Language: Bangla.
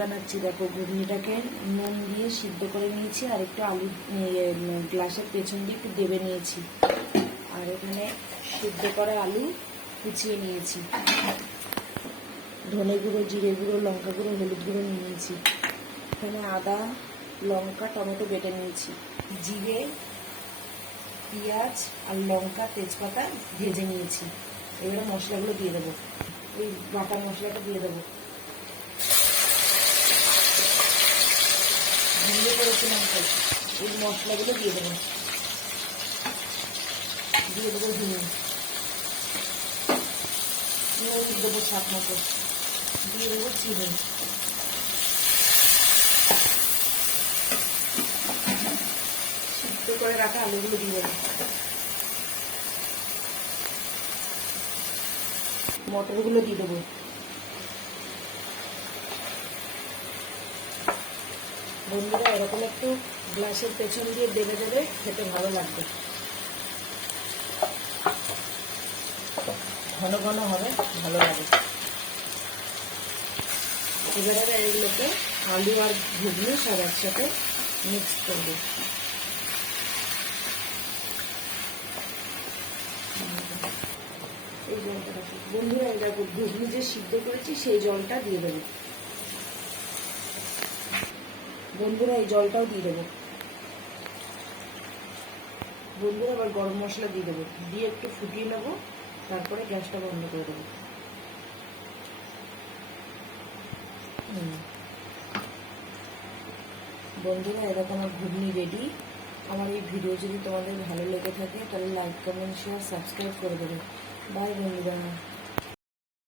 বানাচ্ছি। দেখো ঘুগনিটাকে নুন দিয়ে সিদ্ধ করে নিয়েছি, আর একটু আলু গ্লাসের পেছন দিয়ে একটু দেবে নিয়েছি, আর এখানে সিদ্ধ করা আলু কুচিয়ে নিয়েছি, ধনে গুঁড়ো, জিরে গুঁড়ো, লঙ্কা গুঁড়ো, হলুদ গুঁড়ো নিয়েছি। এখানে আদা, লঙ্কা, টমেটো বেটে নিয়েছি, জিরে, পেঁয়াজ আর লঙ্কা, তেজপাতা ভেজে নিয়েছি। এবারে মশলাগুলো দিয়ে দেবো, ওই বাটা মশলাটা দিয়ে দেবো। গুঁড়ো করেছিলাম তো, ওই মশলাগুলো দিয়ে দেবো। দিয়ে দেবো হিং, দেবো স্বাদ মতো, দিয়ে দেবো চিনি, সিদ্ধ করে রাখা আলুগুলো দিয়ে দেবো, মটরগুলো দিয়ে দেবো। বন্ধুরা এরকম একটু গ্লাসের পেছন দিয়ে দেবে দেবে, খেতে ভালো লাগবে, ঘন ঘন হবে, ভালো লাগে। এবারে এগুলোকে আলু আর ঘুগনি সব একসাথে মিক্স করবো। এই জলটা রাখি বন্ধুরা, এই দেখো ঘুগনি যে সিদ্ধ করেছি সেই জলটা দিয়ে দেবো। বন্ধুরা এই জলটাও দিয়ে দেবো। বন্ধুরা আবার গরম মশলা দিয়ে দেবো, দিয়ে একটু ফুটিয়ে নেবো, তারপরে গ্যাসটা বন্ধ করে দেবো। বন্ধুরা এরকম আমার ঘুগনি রেডি। আমার এই ভিডিও যদি তোমাদের ভালো লেগে থাকে তাহলে লাইক, কমেন্ট, শেয়ার, সাবস্ক্রাইব করে দেবে। বাই বন্ধুরা।